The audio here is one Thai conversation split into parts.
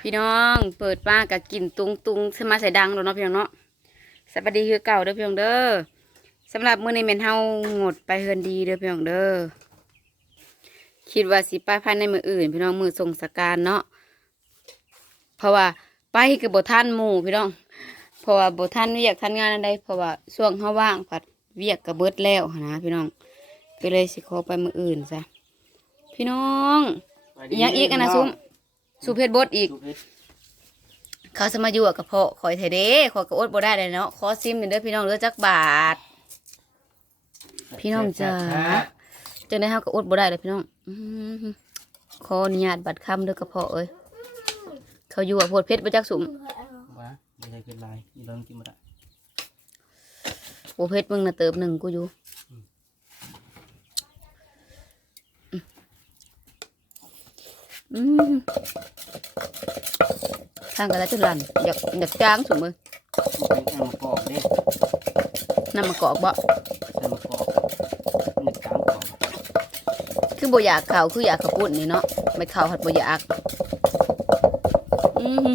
พี่น้องเปิดป้ากับกินตุงตุงขึ้นมาใส่ดังแล้วเนาะพี่น้องเนาะสวัสดีคือเก่าเด้อพี่น้องเด้อสำหรับมื้อนี้แม่นเฮาหมดไปเฮือนดีเด้อพี่น้องเด้อคิดว่าสิไปภายในมื้ออื่น พี่น้องมื้อส่งสการเนาะเพราะว่าไปก็บ่ทันหมู่พี่น้อง เพราะว่าบ่ทันเวียกทันงานอันใดเพราะว่าช่วงเฮาว่างผัดเวียกก็เบิดแล้วหั้นนะพี่น้องก็เลยสิขอไปมื้ออื่นซะพี่น้องอีหยังอีกอันนะซุม สุเพชรบดอีกเขาสมาอยู่กับพ่อคอยเทเด้คอยก็อดบ่ได้เลยเนาะขอซิมหน่อยเด้อพี่น้องเหลือจักบาท พี่น้องจ๋า จังได้เฮาก็อดบ่ได้เลยพี่น้องอื้อหือขออนุญาตบัตรคำเด้อกระเพาะเอ้ยเขาอยู่กับโพดเพชรบ่จักสุมว้าไม่ใช่เป็นไรอีเริ่มกินมาละโอเพชรมึงน่ะเติบหนึ่งกูอยู่อืม ทางกันแล้วจุลันอยากอยากจ้างสุมเอ้ยเป็นแอมกอกเด้นำมากอกบ่ใส่มะกอกหนึ่งกลางกอกคือบ่อยากข่าวคืออยากขับปุ่นนี่เนาะไม่ข่าวหัดบ่อยากอืม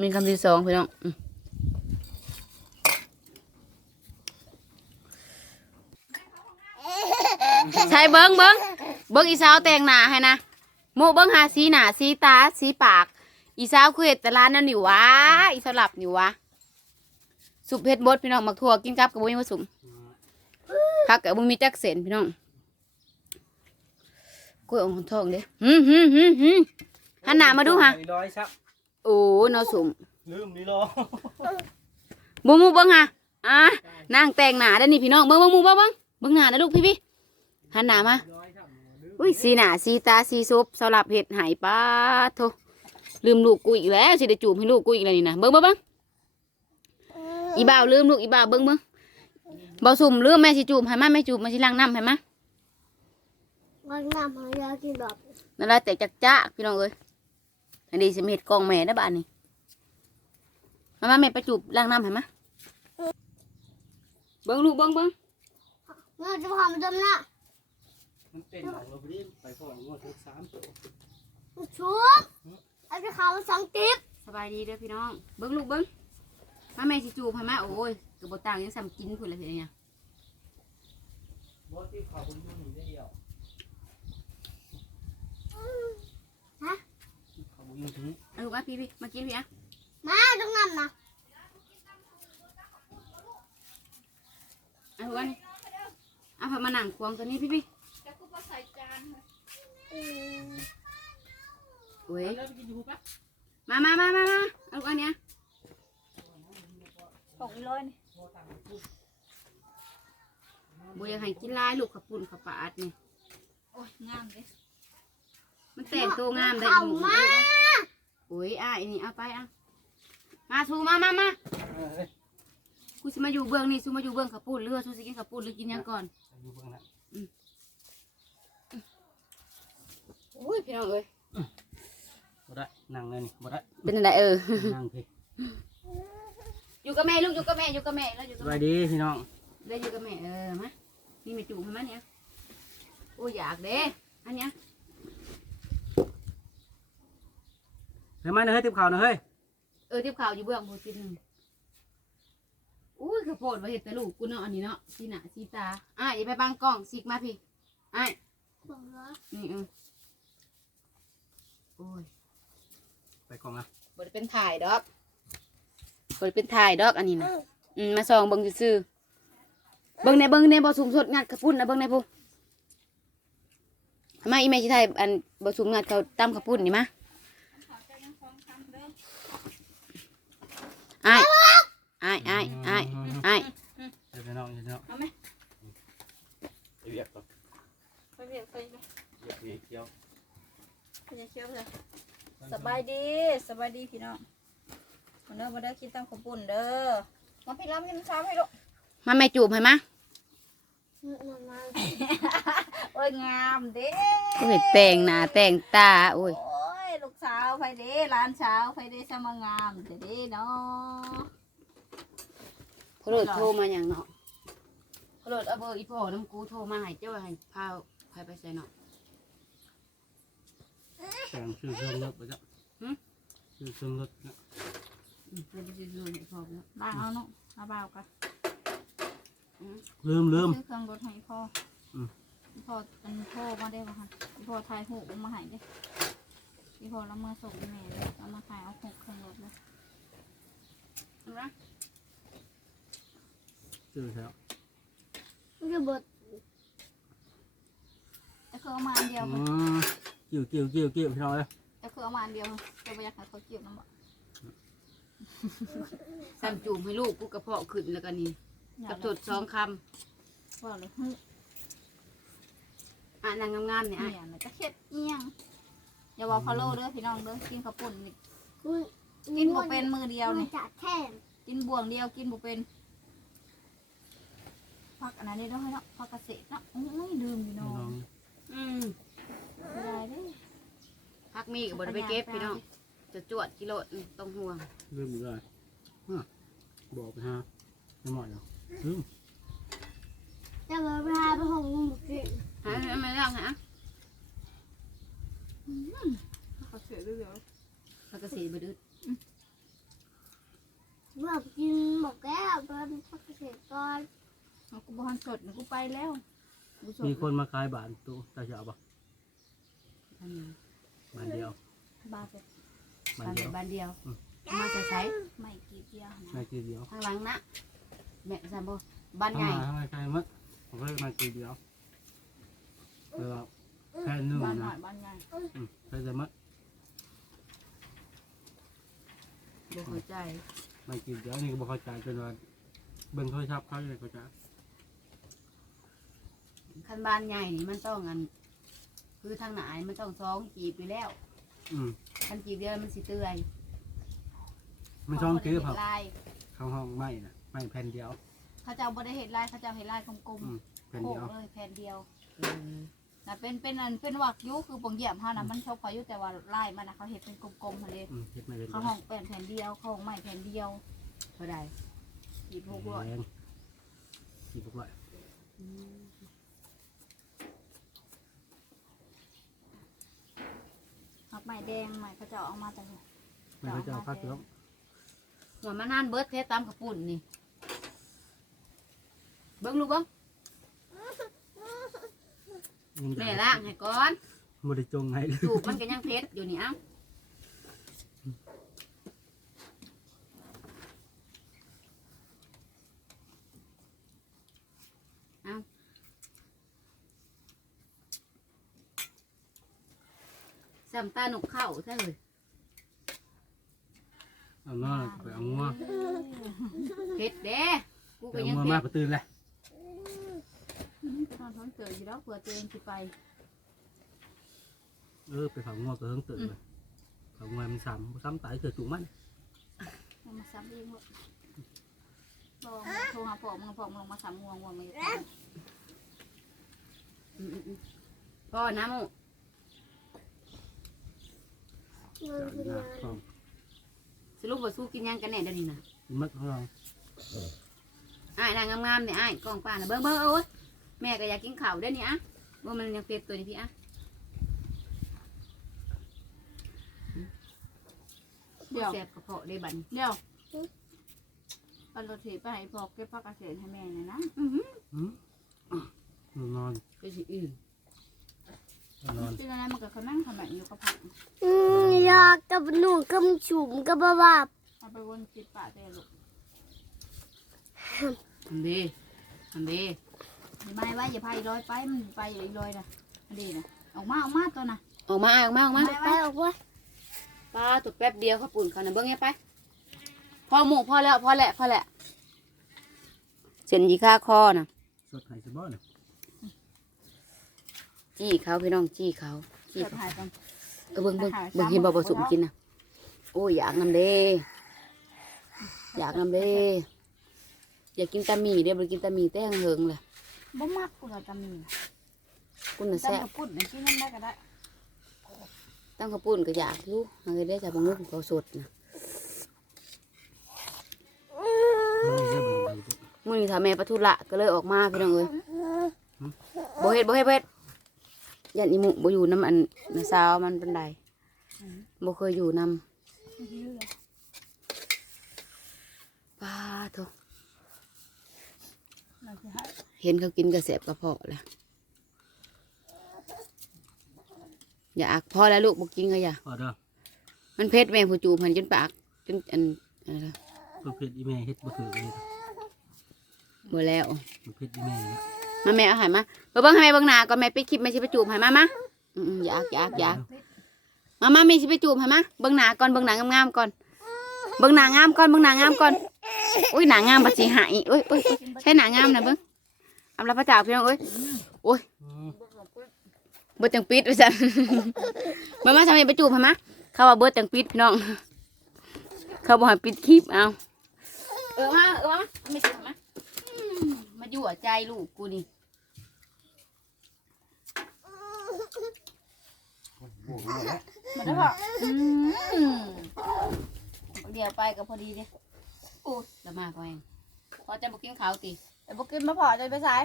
มีคำที่สองพี่น้องอืมใช่เบิ้งเบิ้งเบิ้งอีสาวแต่งหน้าให้นะโมเบิ้งหาสีหน้าสีตาสีปาก อีสาวคือเห็ดแต่ร้านนั่นนี่หวะอีสาวหลับนี่หวะสุปเห็ดบดพี่น้องมักทั่วกินกับกับบุ้ยมาสุมพักกับบุมีจักเส้นพี่น้องกล้วยองค์ทองเด้หืมหืมหืมหืมหันหน้ามาดูฮะร้อยชักโอ้ยนอสุ่มลืมนี่รอบูมูเบิ้งฮะอะนางแต่งหน้าได้อนี่พี่น้องเบิ้งเบิ้งมูเบิ้งเบิ้งเบิ้งหน้านะลูกพี่พี่ หันหน้ามาอุ้ยสีหน้าสีตาสีซุปสลับเห็ดไหายป้าโทลืมลูกกูอีกแล้วสิได้จูบให้ลูกกูอีกแล้วนี่นะเบิ้งเบิ้งเบิ้งอีบ่าวลืมลูกอีบ่าวเบิ้งเบิ้งบ่สุ่มลืมแม่สิจูบให้มาแม่จูบมาสิล้างน้ำให้มามันนำมาอยากกินแบบนั่นแหละแต่จักจ้าพี่น้องเอ้ยอันนี้สิมาเห็ดกองแม่ได้อบ้านนี้มามาแม่ไปจูบล้างน้ำให้มาเบิ้งลูกเบิ้งเบิ้งเมื่อจะพามาดำน้ มันเป็นหลังเราพอดีไปพ่องวดทุกสามตัวำชุบเอาจะเขาสองติ๊บสบายดีเด้อพี่น้อง เบิ้งลูกเบิ้งมาแม่สิจูบให้มาโอ้ยกระโบต่างยังซ้ำกินพุ่นละเห็นเนี่ยบอสที่ขอคุณยูนี่ได้เดียวขอคุณยูถึงเอาลูกมาพี่พี่มากินพี่อะมาต้องนำนะเอาลูกอันนี้เอาพามานั่งควงตัวนี้พี่พี่ อืมโอ้ยมามามามามาเอาลูกอันเนี้ยสองร้อยนี่บุอยากให้กินหลายลูกขับปุ่นขับปาดนี่โอ้ยงามเลยมันแต่งตัวงามได้เอาอีหมูมาโอ้ยอะอันนี้เอาไปอะมาทูมามามากูสิมาอยู่เบื้องนี่ซูมาอยู่เบื้องขับปูดเรือซูสิกินขับปูดหรือกินหยังก่อนอยู่เบื้องหน้า อุ้ยพี่น้องเอ้ยบ่ได้นั่งเลยนี่บ่ได้เป็นอะไรเออนั่งพี่อยู่กับแม่ลูกอยู่กับแม่อยู่กับแม่แล้วอยู่สกับบาแม่ยดีพี่น้องแล้วอยู่กับแม่เออมานี่ไม่จูบให้มันเนี่ยโอ้ยอยากเด้อันเนี้ยเฮ้ยมาเฮ้ยติบข่าวนะเฮ้ยเออที่ข่าวอยู่เบื้องพูดทีหนึ่งอุ้ยข้าวโพดว่าเห็ดแต่ลูกกูเนาะอันนี้เนาะสีหน้าสีตาอะอย่าไปบังกล้องสิกมาพี่อะสองร้อยนี่เออ โอ้ยไปกล่องนะบไดเป็นถ่ายดอกบไดเป็นถ่ายดอกอันนี้นะอืมมาส่องเบิ่งซื่อๆเบิ่งในเบิ่งในบ่สูงสดงัดกระปุ่นนะเบิ่งในผู้ทำไมาอีเมจิไทยอันบ่สูงงัดเขาตำกระปุ่นนี่มาอ้ายอ้ายอ้ายอ้ายอ้ายเดี๋ยวพี่น้องเดี๋ยวพี่น้องเอาไหมไปเรียกก่อนไปเรียกไปเลยเรียกเรียกเกี่ยว ไปเชียวเลยสบายดีสบายดีพี่น้องมาเด้อมาเด้อกินตามข้าวปุ้นเด้อมาพี่ล้ำกินช้าให้ลูกมาแม่จูบให้มาโอ้ยงามเด้โอ้ยแต่งหน้าแต่งตาโอ้ยโอ้ยลูกสาวไฟเด้หลานสาวไฟเด้สมางามเด้เด้เนาะพอโหลดโทรมาอย่างเนาะพอโหลดเอาเบอร์อีพ่อน้ำกูโทรมาให้เจ้าให้พาใครไปใส่เนาะ แต่งชื่อเครื่องรถไปจ้ะหึชื่อเครื่องรถนะอืมเพิ่นสิซื้อให้พ่อเพิ่นบ้างเอาเนาะเอาบ่าวกันลืมลืม ซื้อเครื่องรถให้พ่ออม พ่อเป็นพ่อมาได้ป่ะคะพ่อทายหูมาให้เด้พี่พ่อแล้วมาส่งแม่เลยแล้วมาขายเอาหกเครื่องรถเลยเห็นไหมชื่อแล้วระเบิดแต่คือเอามาอันเดียวอ๋ค่ะอ กิ้วกิ้วกิ้วกิ้วพี่น้องเลยแต่คือเอามาอันเดียวค่ะจะไปอยากให้เขาเก็บน้ำบ่ซ้ำจุ่มให้ลูกกูกระเพาะขึ้นแล้วก็นี่อยากับกถดสองคว่าเลยฮึำอะนางงามๆเนี่ยเอีอะยงเลยจะเข็ดเอียงอย่าบอกพะโล้เด้อพี่น้องเด้อกินข้าวปุ้นนี่คุณกินบ่เป็นมือเดียวมันี่นจะแท่งกินบ่วงเดียวกินบ่เป็นพักอันนั้นได้ด้วยเนาะพักเกษตรเนาะโอ้ยลืมพี่น้พี่องน้องอืม ไม่ได้เด้อพักมีกับบไดไปเก็บพี่น้องจะจวดกิโลอืมต้องห่วงลืมอีกเลยอะบอกไปฮะไม่หมดหรอกลืมจะมาพาไปห้องมุกกินหาไม่ไม่ร่างฮะพักเกษตรด้วยเหรอพักเกษตรบดื้อแบบกินหมกแก้วเป็นพักเกษตรกรเอากูบ่ทันสดนะกูไปแล้วกูสดมีคนมาขายบานตู้ตาเฉาปะ อันนี้บานเดียวบาไปบาบ้านนเดีเดียยววบ้านเดียว มาใส่ใส่ไม่กี่เดียวไม่นะกี่เดียวทางหลังนะแม่ซัมโบบ้านทำใหญ่มาทำไมใครมัดผมก็เลยมากี่เดียวเออแค่นึ่งบ้านหน่นะอยบ้านใหญ่อืมใครจะมัดบ่เข้าใจมากี่เดียวนี่ก็บอกเข้าใจจนว่าเบิ่งโทรศัพท์เขาเลยเข้าใจคันบ้านใหญ่นี่มันต้องอัน คือทางไหนมันต้องสองจีบไปแล้วอืมคันจีบเดียวมันสิเตือยมันช่องคือเขาเผาบ่ได้เห็ดลายเข้าห้องไม่นะไม่แผ่นเดียว เขาเจ้าบ่ได้เห็ดลายเขาเจ้าเห็ดลายกลมอืมๆแผ่นโค้เดีงยวเลยแผ่นเดียวเออนะเป็นเป็นอันเป็นวักอยุคือปงเหยียบเฮานะมันชอบเขาอยู่แต่ว่าลายมันนะเขาเห็ดเป็นกลมๆหั่นเด้ อืมเฮ็ดไม่เป็นเขาห้องเป็นแผ่นเดียวเขาห้องใหม่แผ่นเดียวเท่าใดจีบหกร้อยแพงสี่พวกร้อยอืม หักใหม่แดงใหม่เขาเจ้าเอามาแต่หัวมันก็จะเอาพักแล้วหัวมานานเบิดเทตามกระปุ่นนี่ เบิ้งลูกเบิ้งแม่ล่างให้ก่อนบริจงให้เลยจูบมันก็ยังเพชรอยู่นี่เอ้า สัมตาหนุกเข้าใช่เลยเอามาไปเอางัวเพชรเด้กูไปก็เอายังงัวเพมาชรประตื่นเลยนอนท้องเตืออยู่แล้วเผื่อตัวเองสิไปเออไปเผางัวก็เฮิงตื่นเลยเผางัวมันซ้ำบ่ซ้ำตายเกิดจุกมันเอามาซ้ำเองลูกลองโทรหาพ่อมึงพ่อมึงลงมาซ้ำงวงงวงมันจะตายอืมอืมอืมพ่อน้ำมูมั นคือนะงานต้องสรุปว่าสู้กินหยังกันแน่เดี๋ยวนี้นะกินมัดของเราอ้ายนางงามๆเนี่ยอ้ายกล้องป้าน่ะเบิ้งเบิ้งเอาเว้ยแม่ก็อยากกินข้าวเด้อนี่อะว่ามันยังเป็ดตัวนี้พี่อะเดี๋ยวแซ่บกระเพาะได้บัดนเดี๋ยวปันรถถีไปให้พ่อเก็บผักเกษตรให้แม่หน่อยนะ อื้อหืออืมนอน ก็สิอื่น นอนที่นั่นมันก็เขานั่งทำแบบอยู่กับผักอืมอยากกับหนูกับฉุมกับบาบาบเอาไปวนจิตปะเตลูกทำดีทำดีอย่าไม่ไว้อย่าพายลอยไปมันไปอีลอยนะอันนี้นะออกมาออกมาตัวน่ะออกมาอ้ายออกมาออกมาไปออกว่าป้าตัวแป๊บเดียวเขาปุ่นเขาน่ะเบิ้งไงไปพอหมูพอแล้วพอแหละพอแหละเส้นยีค่าคอน่ะสดไห้สบอเนี่ย จี้เขาพี่น้องจี้เขาจี้เกิดเขาหายกันเออเบิ้งเบิ้งเบิ้งเห็นบ่ผสมกินน่ะโอ้ยอยากนำเด้อยากนำเด้อยากกินตาหมี่เด้บ่ได้กินตาหมี่แต่เหิงๆเลยบ่มักกูเราจะมีคุณน่ะแต่แซ่บกระปุ่นนี่กินนั่นได้ก็ได้ตั้งข้าวปุ้นก็อยากอยู่มันก็ได้จากบางลูกเขาสดนะมันเยอะเหมือนกันมื้อนี้ถ้าแม่ปะทุละก็เลยออกมาพี่น้องเอ้ยบ่เฮ็ดบ่เฮ็ดบ่เฮ็ด ยันอีหมุบ่อยู่น้ำอันน้าสาวมันเป็นไดบ่เคยอยู่นำหิวเลยป้าโทเราจะให้เห็นเขากินกระเสบกระเพาะแล้วอย่าอักพอแล้วลูกบ่กินก็อย่าพอเด้อมันเผ็ดแม่ผู้จูบมันจนปากจนอันอะไรนะตัวเผ็ดอีแม่เฮ็ดบ่ถือเลยบ่แล้วตัวเผ็ดอีแม่เนี่ย มาแม่เอาหายมาเบิ่งเบิ่งให้แม่เบิ่งหน้าก่อนแม่ไปดคลิปแม่สิไปจูบให้มามาอืมๆอยากอยากอยากมามาแม่สิไปจูบให้มาเบิ่งหน้าก่อนเบิ่งหน้างามๆก่อน เบิ่งหน้างามก่อนเบิ่งหน้างามก่อนอุ้ยหน้างามบัดสิหายอุ้ยอุ้ยอุ้ยใช่หน้างามนะเบิ่งอำลาพระเจ้าพี่น้องเอ้ยอืมเบิดจังปิดว่าซั่น มามาทำไมไปจูบให้มาเขาว่าเบิดจังปิดพี่น้อง เขาบอกให้ปิดคลิปเอาเออมาเออมาไม่จูบมาอืมมาอยู่หัวใจลูกกูนี่ มันได้พออืมเดี๋ยวไปก็พอดีเด้โอ้ยแล้วมาพอเองพอจะบอกกินข้าวติแต่บุกินมาพอจะไปสาย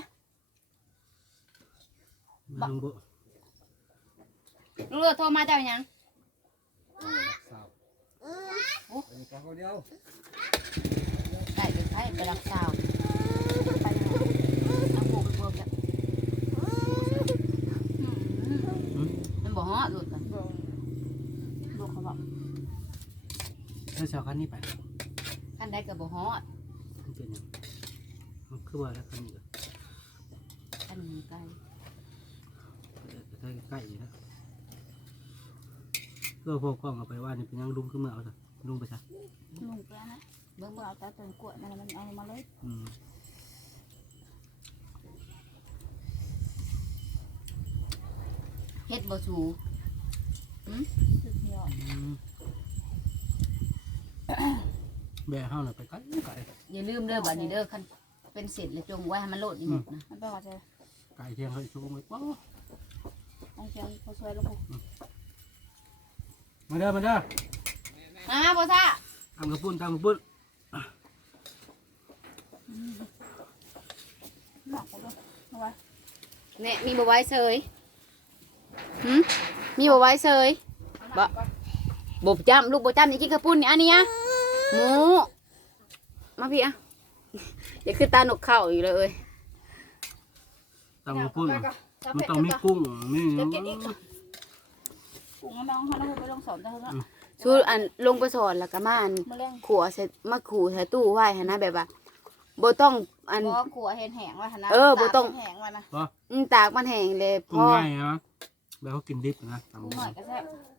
มาลงบ่ลูกเรือโทรมาเจ้าหยังสาวได้ไปไปไปรักสาวไปเอาโบกไปโบกแล้วอืมมันบอกฮอดลูกกันลูกเขาบอก เธอชาวคันนี้ไปขั้นได้กับบอกฮอดมันเป็นหยังมันคือว่าแล้วคันนี้ก็ขั้นนี้ไกลใกล้ใกล้อยู่นะเพื่อพวกกล้องเอาไปว่านี่เป็นหยังลุงขึ้นมาเอาซะลุงไปซะลุงแกนะเบิ่งเบิ่งเอาแต่ต้นกล้วยมันมันเอามาเลยอืมเฮ็ดบ่สูถึกเหี่ยวอืม แบะเฮาน่ะไปไกลไกลอย่าลืมเด้อบัดนี้เด้อคันเป็นเสร็จแล้วจงไว้ให้มันโลดอีหมดนะมันเป็นว่าจะไกลเที่ยงเขาชูงไว้ว้าวต้องเชียงเขาช่วยลูกมาเด้อมาเด้อมามาบ่ซ่าตามกระปุ้นตามกระปุ้นหนักกว่าเอาไว้เนี่ยมีบ่ไว้เสยหึมีบ่ไว้เสยบ่ บ่จำลูกบ่จำนี่กินข้าวปุ้นนี่อันนี้อะหมูมาพี่อะอย่าคือตาหนกเข้าอยู่เลยเอ้ยตามกระปุ้นมันต้องมีกุ้งมีหยังกุ้งน้องเขาต้องไปลงสอนแต่เขาชูอันลงไปสอนแล้วก็มาอันมาเล่นขัวใส่มาขู่ใส่ตู้ไว้หั่นนะแบบว่าบ่ต้องอันบ่ขัวเห็นแห้งไว้นะเออบ่ต้องแห้งไว้นะอืมตากมันแห้งเลยพกุ้งอง่ายนะแบบเขากินดิบนะตามกุ้งกระหน่ปุ้อนยก็แซ่บไป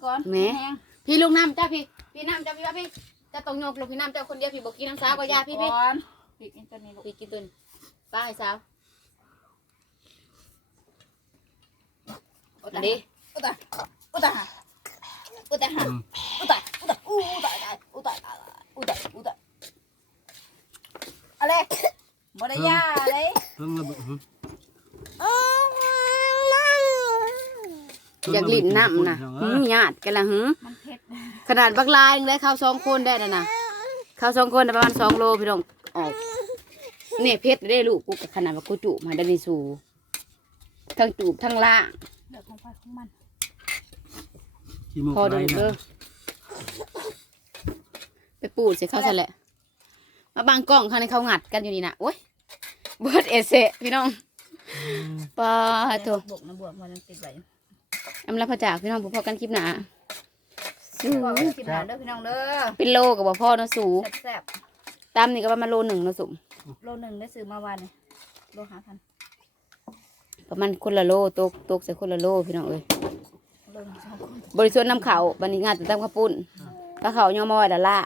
กินก่อนแหมแห้งพี่ลูกน้ำจ้าพี่ พี่น้ำจ้าพี่ว่าพี่จะต้องยกลูกพี่น้ำเจ้าคนเดียวพี่บอกกินน้ำสาวก็ยาพี่พี่ก่อนปิดอินเทอร์เน็ตลูกพี่กินตุนป้าให้สาวอันนี้อุตายอุตายอุตายอืมอุตายอุตายอุตายอุตายอุตายอุตายอะไรบ่ได้ยาเลย เพิ่งระเบิดหึ อยากลิ้นน้ำนะหืมหยาดกันละหืมมันเผ็ดขนาดบักลายยังได้ข้าวสองคนได้นะนะข้าวสองคนได้ประมาณสองโลพี่น้องออกเนี่ยเพชรได้ลูกกูกับขนาดว่ากูจุมาได้ในสูทั้งจูบทั้งล่างเดี๋ยวของไฟของมันขี้มูกพอไหลเดูเด้อนะไปปูดใส่ข้าวซะแหละมาบางกล้องข้างในเขางัดกันอยู่นี่นะโอ้ยเบิร์ดเอเซพี่น้องปลาโถบวกนะบวกมันติดไว้ อำลาพระจากพี่น้องพอๆกันคลิปหนาสู้บอกกินหาเด้อพี่น้องเด้อเป็นโลกับบ่พ่อเนาะสูแซ่บตามนี่ก็ประมาณโลหนึ่งเนาะสุๆโลหนึ่งได้ซื้อมาวันนี่โลหาพันประมาณคนละโลตกตกใส่คนละโลพี่น้องเอ้ยโลหนึ่งสองคนบริสุทธิ์น้ำเขาวบันนี้งานแต่ตามข้าวปุ้นปลาเขาวยอมอยละล่า